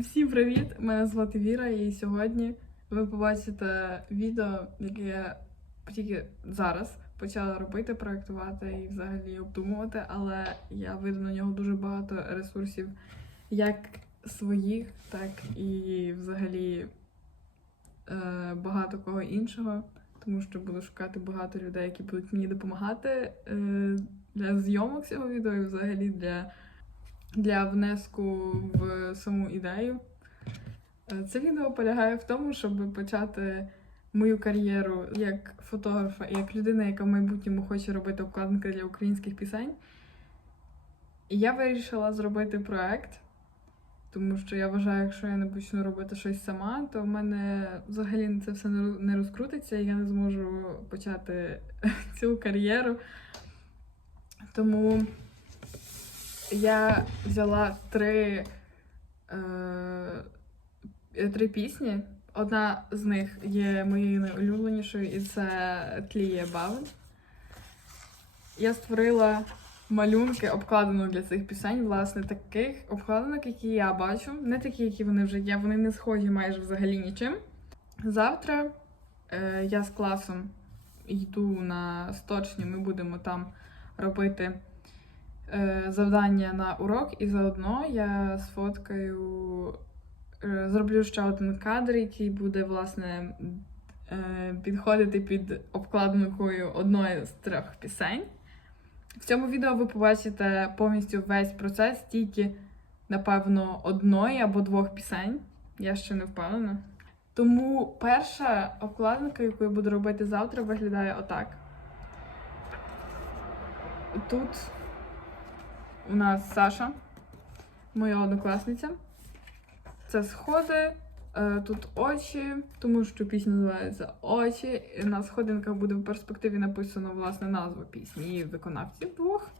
Всім привіт! Мене звати Віра, і сьогодні ви побачите відео, яке я тільки зараз почала робити, проектувати і взагалі обдумувати, але я видаю на нього дуже багато ресурсів, як своїх, так і взагалі е, багато кого іншого, тому що буду шукати багато людей, які будуть мені допомагати е, для зйомок цього відео і взагалі для для внеску в саму ідею. Е, Це відео полягає в тому, щоб почати мою кар'єру як фотографа і як людина, яка в майбутньому хоче робити обкладинки для українських пісень. І я вирішила зробити проект, тому що я вважаю, якщо я не почну робити щось сама, то в мене взагалі це все не розкрутиться, і я не зможу почати цю кар'єру. Тому я взяла три, е, три пісні. Одна з них є моєю найулюбленішою, і це Тліє Бавен. Я створила малюнки, обкладинок для цих пісень, власне, таких обкладинок, які я бачу, не такі, які вони вже є, вони не схожі майже взагалі нічим. Завтра е, я з класом йду на сточню, ми будемо там робити е, завдання на урок, і заодно я сфоткаю, е, зроблю ще один кадр, який буде, власне, е, підходити під обкладинкою одної з трьох пісень. В цьому відео ви побачите повністю весь процес, тільки, напевно, одної або двох пісень. Я ще не впевнена. Тому перша обкладинка, яку я буду робити завтра, виглядає отак. Тут у нас Саша, моя однокласниця. Це сходи, е, тут очі, тому що пісня називається Очі. На сходинках буде в перспективі написано власне назва пісні і виконавців двох.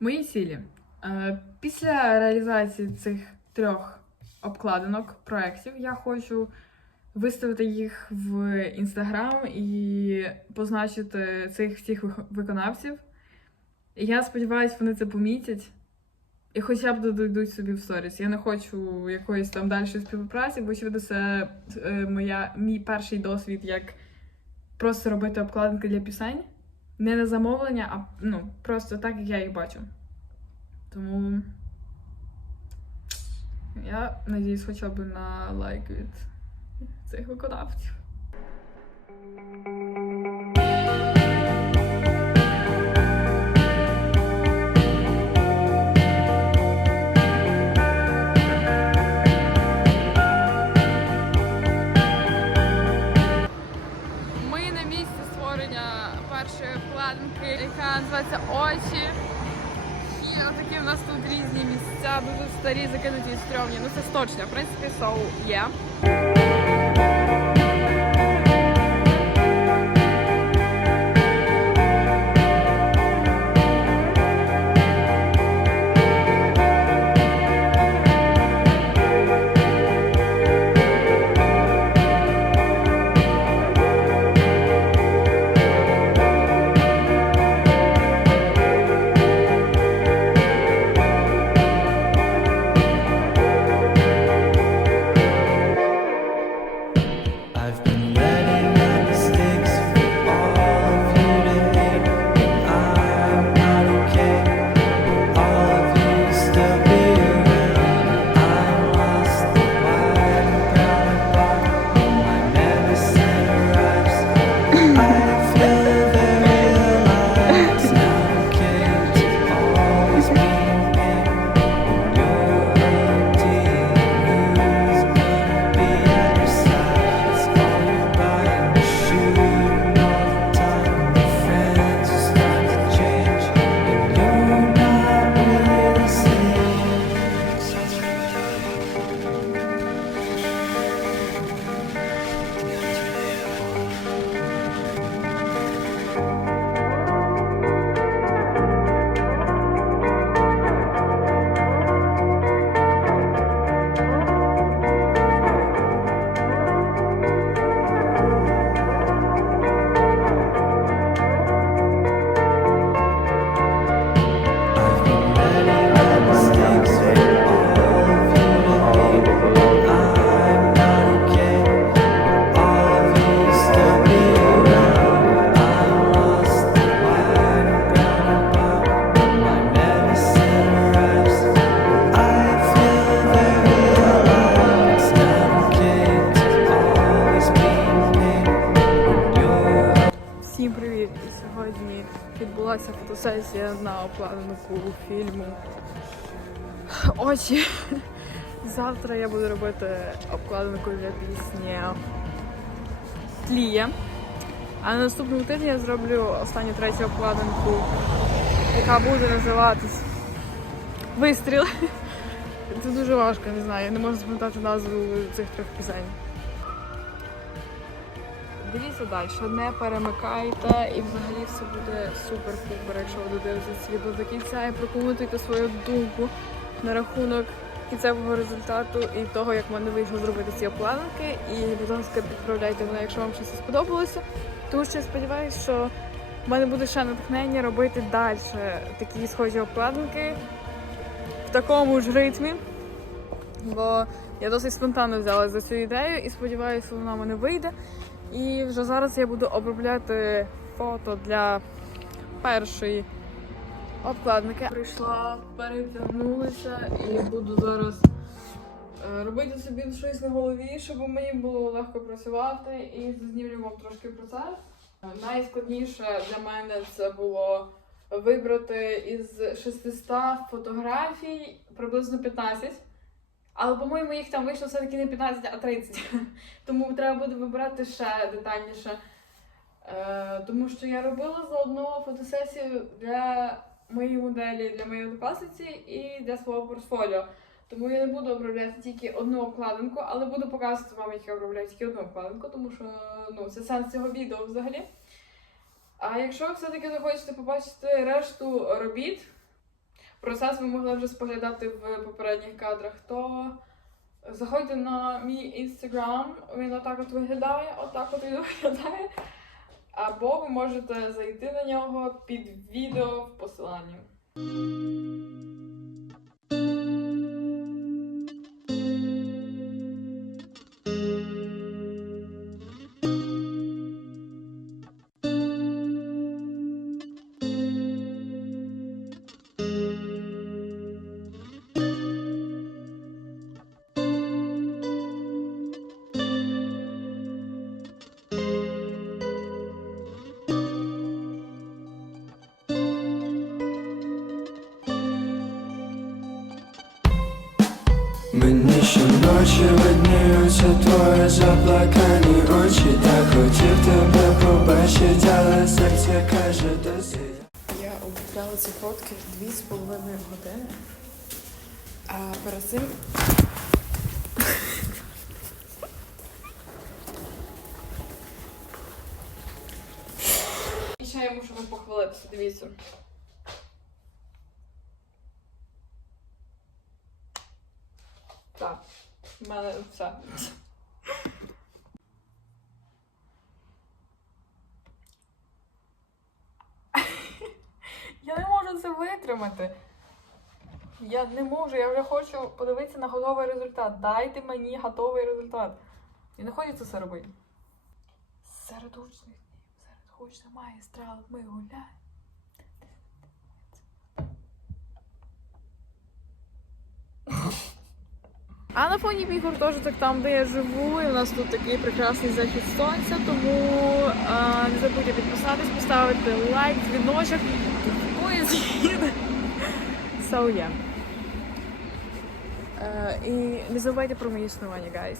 Мої цілі. Е, Після реалізації цих трьох обкладинок проєктів я хочу виставити їх в інстаграм і позначити цих всіх виконавців. Я сподіваюся, вони це помітять. І хоча б додадуть собі в сторіс. Я не хочу якоїсь там дальшої співпраці, бо очевидно, це е, моя, мій перший досвід, як просто робити обкладинки для пісень. Не на замовлення, а ну, просто так, як я їх бачу. Тому я надіюсь хоча б на лайк від цих виконавців. Отакі в нас тут різні місця, дуже старі, закинуті і стрьомні. Ну це сточня, в принципі, соу є. Фотосесія на обкладинку фільму Очі. Завтра я буду робити обкладинку для пісні Тліє. А на наступному тижні я зроблю останню третю обкладинку, яка буде називатись Вистріл. Це дуже важко, не знаю. Я не можу запам'ятати назву цих трьох пісень. Дивіться далі, не перемикайте і взагалі все буде супер-пупер, якщо ви додивитесь відео до кінця і прокоментуйте свою думку на рахунок кінцевого результату і того, як в мене вийшло зробити ці обкладинки. І, будь ласка, підправляйте мене, якщо вам щось сподобалося. Тому що я сподіваюся, що в мене буде ще натхнення робити далі такі схожі обкладинки в такому ж ритмі. Бо я досить спонтанно взяла за цю ідею і сподіваюся, вона в мене вийде. І вже зараз я буду обробляти фото для першої обкладники. Прийшла, перетягнулася і буду зараз е, робити собі щось на голові, щоб мені було легко працювати і зазнімлю вам трошки процес. Е, Найскладніше для мене це було вибрати із 600 фотографій приблизно 15. Але, по-моєму, їх там вийшло все-таки не 15, а 30. Тому треба буде вибирати ще детальніше. Е, тому що я робила заодно фотосесію для моєї моделі, для моєї однокласниці і для свого портфоліо. Тому я не буду обробляти тільки одну обкладинку, але буду показувати вам, як я обробляю тільки одну обкладинку, тому що ну, це сенс цього відео взагалі. А якщо ви все-таки захочете побачити решту робіт, процес ви могли вже споглядати в попередніх кадрах, то заходьте на мій інстаграм, він отак от виглядає, отак от він виглядає. Або ви можете зайти на нього під відео в посиланні. Твої заплакані очі Так хотів тебе побачить, але серце каже досить Я обробляла ці фотки дві з половиною години. А перед цим. І ще я мушу вам похвалитися, дивіться. Так, в мене все. Я не можу це витримати. Я не можу, я вже хочу подивитися на готовий результат. Дайте мені готовий результат. І не хочеться це робити. Серед гучних днів, серед гучних магістралів ми гуляємо. А на фоні мій гуртожиток там, де я живу, і у нас тут такий прекрасний захід сонця, тому а, не забудьте підписатись, поставити лайк, дзвіночок. Поїзд. So yeah. Uh, і не забувайте про моє існування, guys.